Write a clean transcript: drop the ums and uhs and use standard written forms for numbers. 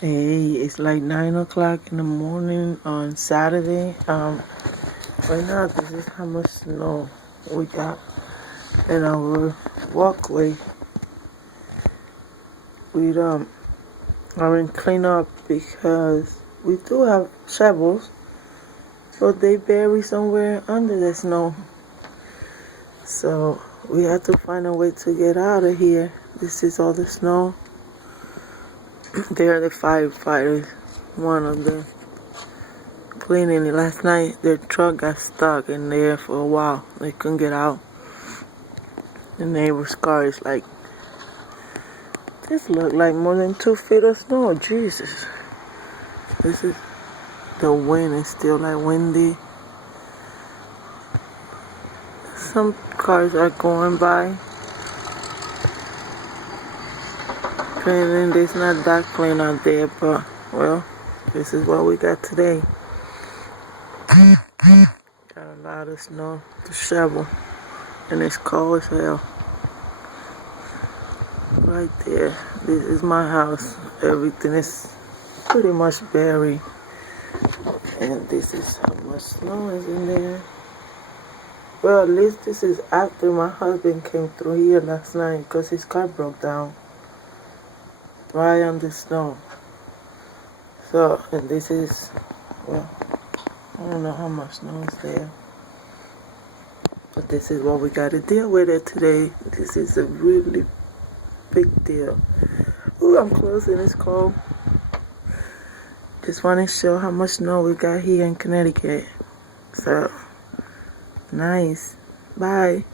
Hey, it's like 9 o'clock in the morning on Saturday. Right now, this is how much snow we got in our walkway. We haven't cleaned up because we do have shovels, but they bury somewhere under the snow. So we have to find a way to get out of here. This is all the snow. They're the firefighters. One of them cleaning it last night. Their truck got stuck in there for a while. They couldn't get out. The neighbor's car is like, this look like more than 2 feet of snow. Jesus. This is, the wind is still like windy. Some cars are going by. And it's not that clean out there, but, well, this is what we got today. Got a lot of snow to shovel, and it's cold as hell. Right there, this is my house. Everything is pretty much buried, and this is how much snow is in there. Well, at least this is after my husband came through here last night because his car broke down right on the snow. So, and this is, well, I don't know how much snow is there, but this is what we got to deal with it today. This is a really big deal. Ooh, I'm closing. It's cold. Just want to show how much snow we got here in Connecticut. So, nice. Bye.